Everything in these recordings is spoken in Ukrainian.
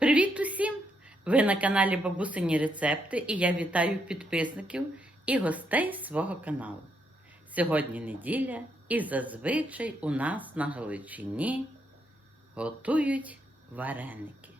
Привіт усім! Ви на каналі Бабусині Рецепти і я вітаю підписників і гостей свого каналу. Сьогодні неділя і зазвичай у нас на Галичині готують вареники.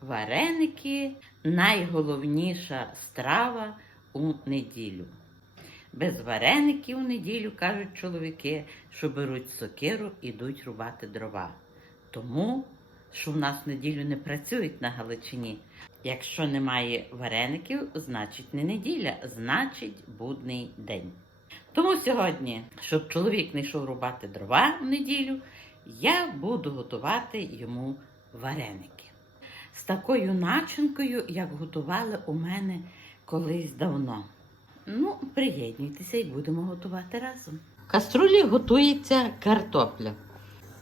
Вареники найголовніша страва у неділю. Без вареників у неділю кажуть чоловіки, що беруть сокиру і йдуть рубати дрова. Тому що в нас неділю не працюють на Галичині. Якщо немає вареників, значить не неділя, значить будний день. Тому сьогодні, щоб чоловік не йшов рубати дрова в неділю, я буду готувати йому вареники. З такою начинкою, як готували у мене колись давно. Ну, приєднуйтеся і будемо готувати разом. В каструлі готується картопля.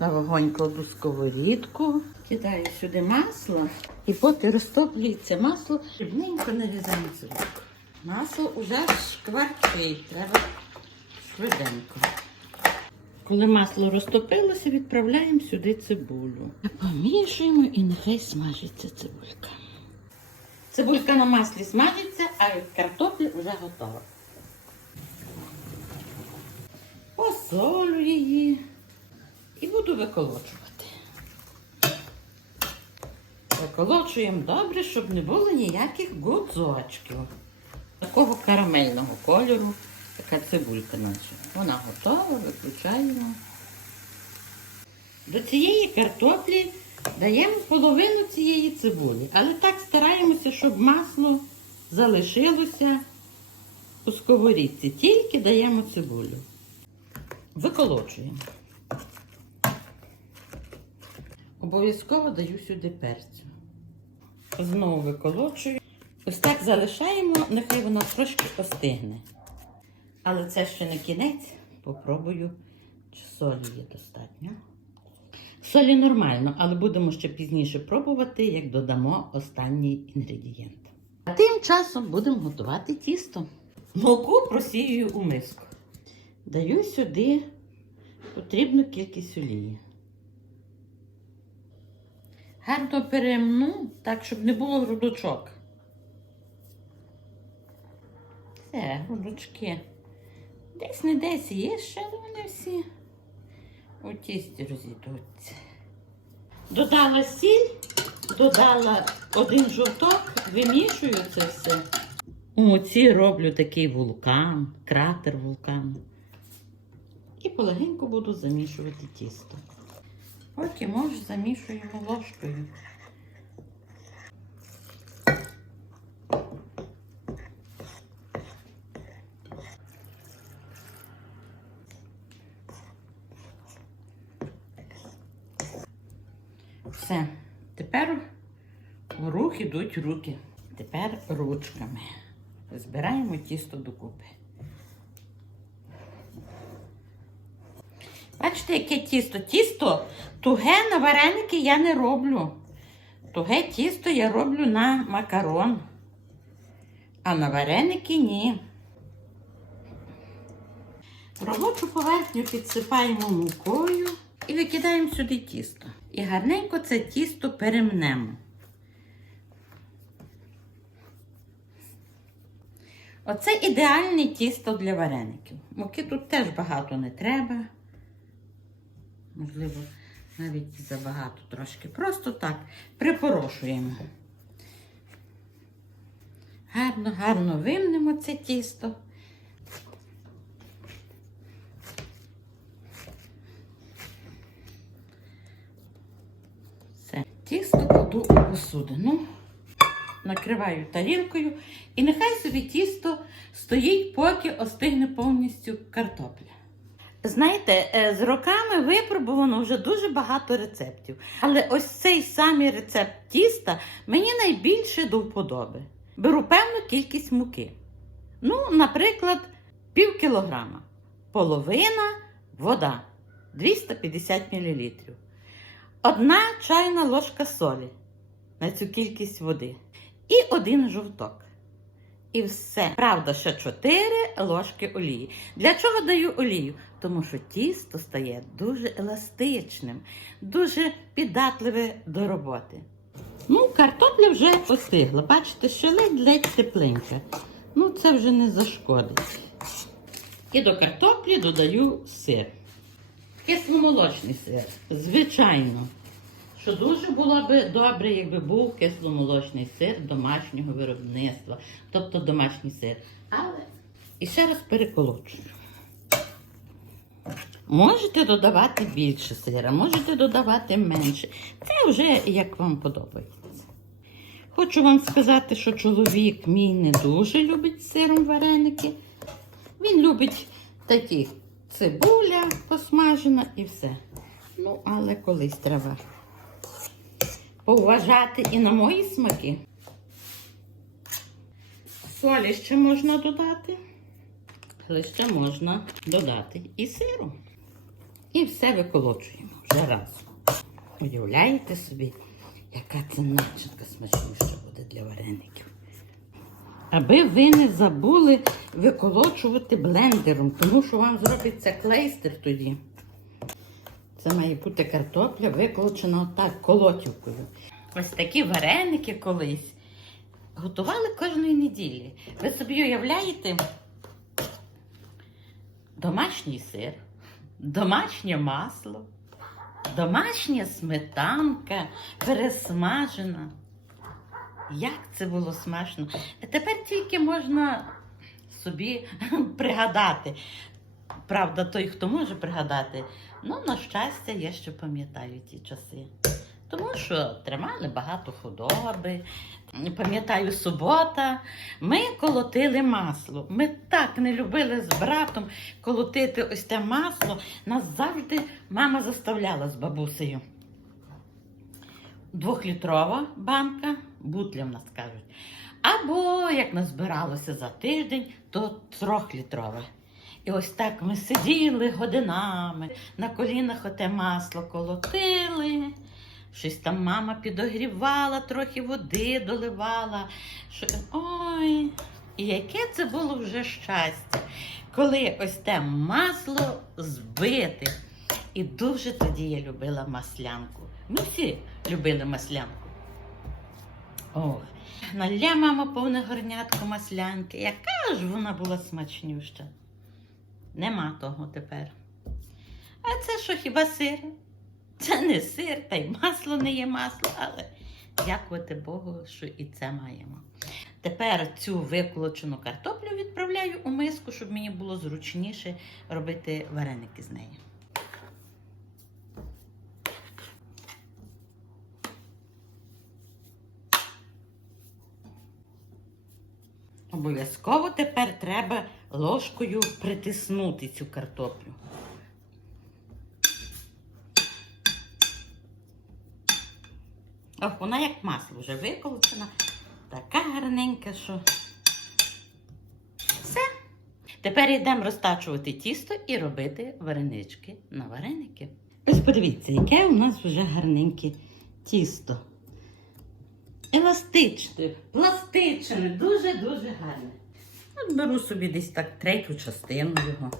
На вогонь кладу сковорідку, кидаю сюди масло і поки розтоплюється масло, дрібненько нарізаємо цибульку. Масло вже шкварчить, треба швиденько. Коли масло розтопилося, відправляємо сюди цибулю. Помішуємо і нехай смажиться цибулька. Цибулька на маслі смажиться, а від картоплі вже готова. Посолю її і буду виколочувати. Виколочуємо добре, щоб не було ніяких гудзочків. Такого карамельного кольору, така цибулька наче. Вона готова, виключаємо. До цієї картоплі даємо половину цієї цибулі, але так стараємося, щоб масло залишилося у сковорідці. Тільки даємо цибулю. Виколочуємо. Обов'язково даю сюди перцю. Знову виколочую. Ось так залишаємо, нехай воно трошки остигне. Але це ще не кінець. Попробую, чи солі є достатньо. Солі нормально, але будемо ще пізніше пробувати, як додамо останній інгредієнт. А тим часом будемо готувати тісто. Муку просіюю у миску. Даю сюди потрібну кількість олії. Гарно перемну, так, щоб не було грудочок. Все, грудочки. Десь не десь є ще, вони всі у тісті розійдуться. Додала сіль, додала один жовток, вимішую це все. У муці роблю такий вулкан, кратер вулкану. І полегенько буду замішувати тісто. Потім може замішуємо ложкою. Все. Тепер в рух ідуть руки. Тепер ручками. Збираємо тісто докупи. Бачите, яке тісто? Тісто туге на вареники я не роблю. Туге тісто я роблю на макарон. А на вареники ні. Робочу поверхню підсипаємо мукою і викидаємо сюди тісто. І гарненько це тісто перемнемо. Оце ідеальне тісто для вареників. Муки тут теж багато не треба. Можливо, навіть забагато трошки. Просто так припорошуємо. Гарно, гарно вимнемо це тісто. Все. Тісто кладу у посудину, накриваю тарілкою і нехай собі тісто стоїть, поки остигне повністю картопля. Знаєте, е, з роками випробувано вже дуже багато рецептів. Але ось цей самий рецепт тіста мені найбільше до вподоби. Беру певну кількість муки. Ну, наприклад, пів кілограма. Половина вода 250 мл. Одна чайна ложка солі на цю кількість води. І один жовток. І все. Правда, ще 4 ложки олії. Для чого даю олію? Тому що тісто стає дуже еластичним, дуже піддатливе до роботи. Ну, картопля вже остигла. Бачите, ще ледь-ледь тепленька. Ну, це вже не зашкодить. І до картоплі додаю сир. Кисломолочний сир. Звичайно. Що дуже було б добре, якби був кисломолочний сир домашнього виробництва, тобто домашній сир. Але і ще раз переколочую. Можете додавати більше сира, можете додавати менше. Це вже як вам подобається. Хочу вам сказати, що чоловік мій не дуже любить сиром вареники. Він любить такі цибуля посмажена і все. Ну, але колись треба поважати і на мої смаки. Солі ще можна додати, ще можна додати і сиру. І все виколочуємо вже разом. Уявляєте собі, яка це начинка смачніша буде для вареників. Аби ви не забули виколочувати блендером, тому що вам зробиться клейстер тоді. Це має бути картопля виколочена отак колотівкою. Ось такі вареники колись готували кожної неділі. Ви собі уявляєте? Домашній сир, домашнє масло, домашня сметанка пересмажена. Як це було смачно. Тепер тільки можна собі пригадати. Правда, той, хто може пригадати, ну, на щастя, я ще пам'ятаю ті часи. Тому що тримали багато худоби. Пам'ятаю, субота. Ми колотили масло. Ми так не любили з братом колотити ось те масло. Нас завжди мама заставляла з бабусею. Двохлітрова банка, бутля в нас кажуть. Або як назбиралося за тиждень, то трьохлітрова. І ось так ми сиділи годинами, на колінах оте масло колотили. Щось там мама підогрівала, трохи води доливала. Що... Ой, яке це було вже щастя, коли ось те масло збити. І дуже тоді я любила маслянку. Ми всі любили маслянку. Ох, наля мама повне горнятко маслянки. Яка ж вона була смачнюща. Нема того тепер. А це що хіба сир? Це не сир, та й масло не є масло, але дякувати Богу, що і це маємо. Тепер цю виколочену картоплю відправляю у миску, щоб мені було зручніше робити вареники з нею. Обов'язково тепер треба ложкою притиснути цю картоплю. Ох, вона як масло вже виколочена, така гарненька, що все. Tепер йдемо розтачувати тісто і робити варенички на вареники. Ось подивіться, яке у нас вже гарненьке тісто. Еластичне, пластичне, дуже-дуже гарне. От беру собі десь так третю частину його.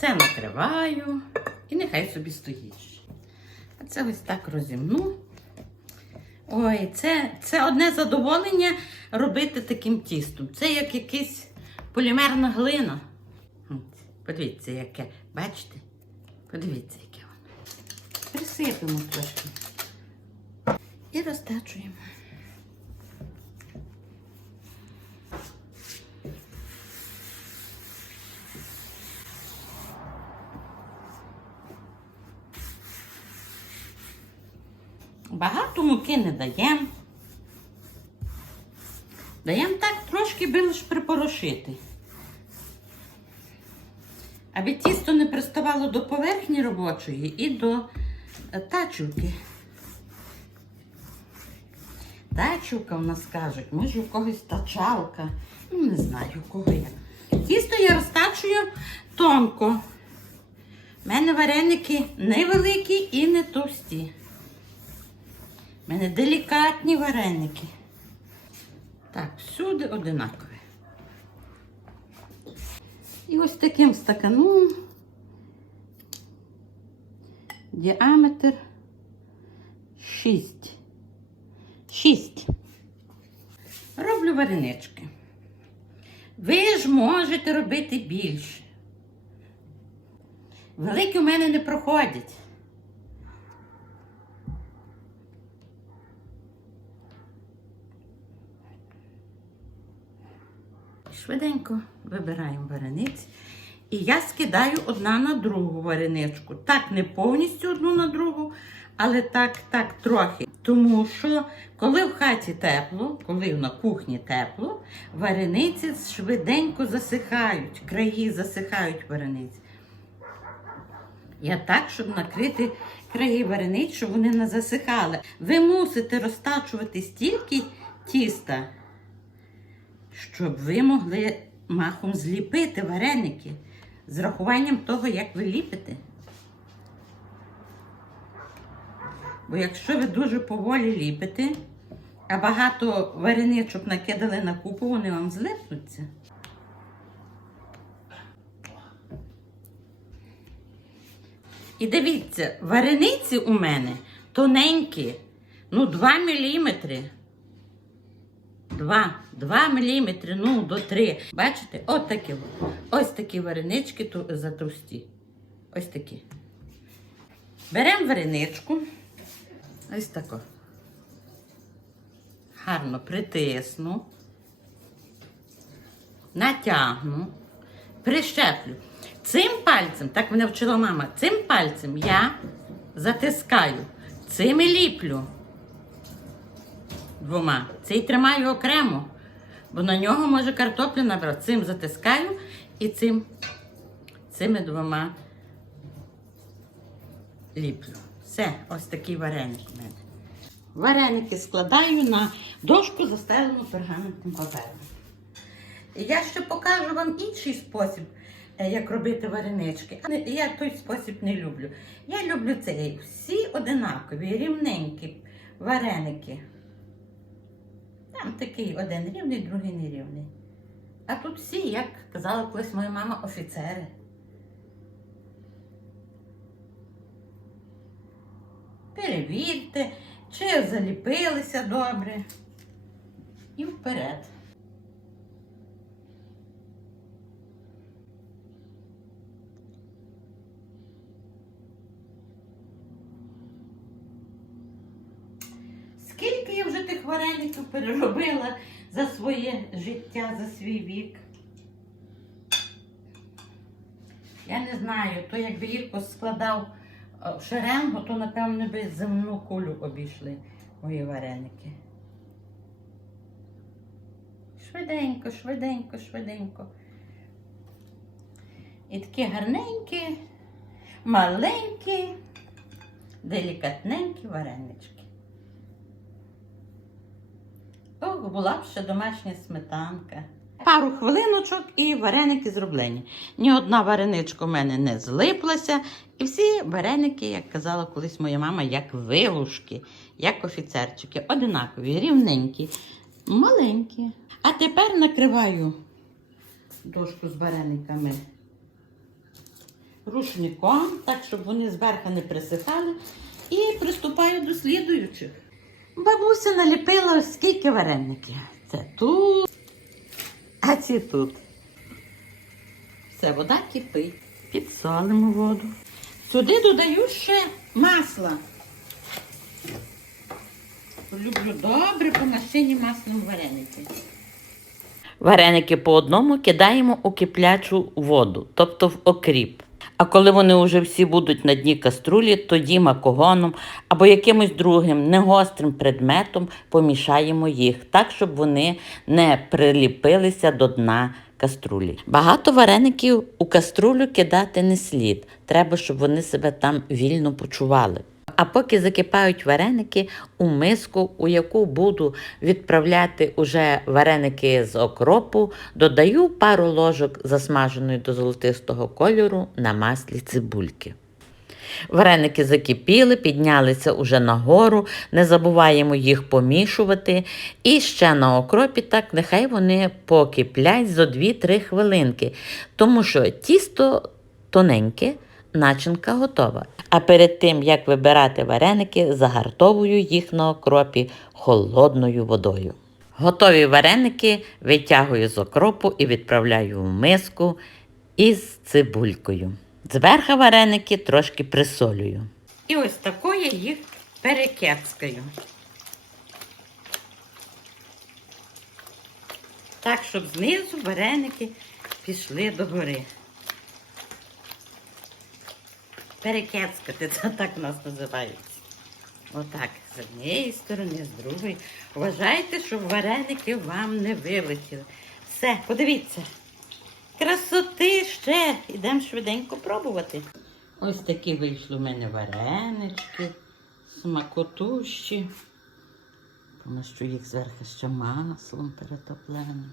Це накриваю і нехай собі стоїть. А це ось так розімну. Ой, це, це одне задоволення робити таким тістом. Це як якась полімерна глина. Подивіться, яке. Бачите? Подивіться, яке воно. Присипемо трошки. І розтачуємо. Багато муки не даємо. Даємо так трошки би лиш припорошити. Аби тісто не приставало до поверхні робочої і до е, тачівки. Тачівка в нас кажуть, може у когось тачалка. Ну, не знаю, у кого я. Тісто я розтачую тонко. У мене вареники невеликі і не товсті. У мене делікатні вареники. Так, всюди одинакові. І ось таким стаканом діаметр 6. 6. Роблю варенички. Ви ж можете робити більше. Великі у мене не проходять. Швиденько вибираємо варениць. І я скидаю одна на другу вареничку. Так, не повністю одну на другу, але так, так трохи. Тому що, коли в хаті тепло, коли на кухні тепло, варениці швиденько засихають, краї засихають варениці. Я так, щоб накрити краї варениць, щоб вони не засихали. Ви мусите розтачувати стільки тіста, щоб ви могли махом зліпити вареники з рахуванням того, як ви ліпите. Бо якщо ви дуже поволі ліпите, а багато вареничок накидали на купу, вони вам злипнуться. І дивіться, варениці у мене тоненькі, ну 2 міліметри. 2, 2 міліметри, ну до 3. Бачите? От такі. Ось такі варенички затовсті. Ось такі. Беремо вареничку. Ось тако. Гарно притисну. Натягну. Прищеплю. Цим пальцем, так мене вчила мама, цим пальцем я затискаю, цим і ліплю двома. Цей тримаю окремо, бо на нього може картоплю набрати. Цим затискаю і цим цими двома ліплю. Все, ось такий вареник у мене. Вареники складаю на дошку, застелену пергаментним папером. Я ще покажу вам інший спосіб, е, як робити варенички. Я той спосіб не люблю. Я люблю цей. Всі одинакові, рівненькі вареники. Там такий один рівний, другий нерівний. А тут всі, як казала колись моя мама, офіцери. Перевірте, чи заліпилися добре. І вперед. Скільки я вже тих вареників переробила за своє життя, за свій вік. Я не знаю, то якби Ірко складав е, в шеренгу, то напевно би земну кулю обійшли мої вареники. Швиденько, швиденько, швиденько. І такі гарненькі, маленькі, делікатненькі варенички. Ох, була б ще домашня сметанка. Пару хвилиночок і вареники зроблені. Ні одна вареничка у мене не злиплася. І всі вареники, як казала колись моя мама, як вилушки, як офіцерчики, одинакові, рівненькі, маленькі. А тепер накриваю дошку з варениками рушником, так, щоб вони зверху не присихали. І приступаю до слідуючих. Бабуся наліпила скільки вареників. Це тут, а ці тут. Все, вода кипить. Підсолимо воду. Сюди додаю ще масло. Люблю добре по маслом вареники. Вареники по одному кидаємо у киплячу воду, тобто в окріп. А коли вони вже всі будуть на дні каструлі, тоді макогоном або якимось другим негострим предметом помішаємо їх так, щоб вони не приліпилися до дна каструлі. Багато вареників у каструлю кидати не слід. Треба, щоб вони себе там вільно почували. А поки закипають вареники у миску, у яку буду відправляти уже вареники з окропу, додаю пару ложок засмаженої до золотистого кольору на маслі цибульки. Вареники закипіли, піднялися уже нагору, не забуваємо їх помішувати. І ще на окропі так нехай вони покиплять зо 2-3 хвилинки, тому що тісто тоненьке, начинка готова. А перед тим, як вибирати вареники, загартовую їх на окропі холодною водою. Готові вареники витягую з окропу і відправляю в миску із цибулькою. Зверху вареники трошки присолюю. І ось такою їх перекецкаю. Так, щоб знизу вареники пішли догори. Перекецкати, це так у нас називається. Отак, з однієї сторони, з другої. Вважайте, щоб вареники вам не вилетіли. Все, подивіться. Красоти ще. Ідемо швиденько пробувати. Ось такі вийшли в мене варенички, смакотущі. Помащу їх зверху ще маслом перетопленим.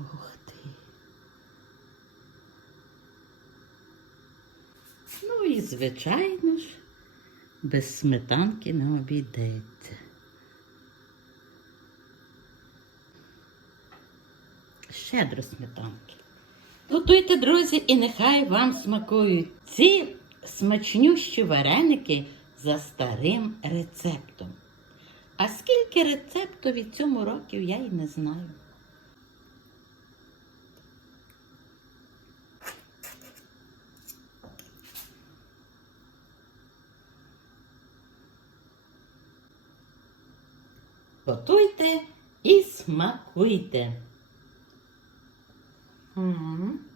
Ух ти. Ну і, звичайно ж, без сметанки не обійдеться. Щедро сметанки. Готуйте, друзі, і нехай вам смакують ці смачнющі вареники за старим рецептом. А скільки рецептові цьому років я й не знаю. Смакуйте. Мгм.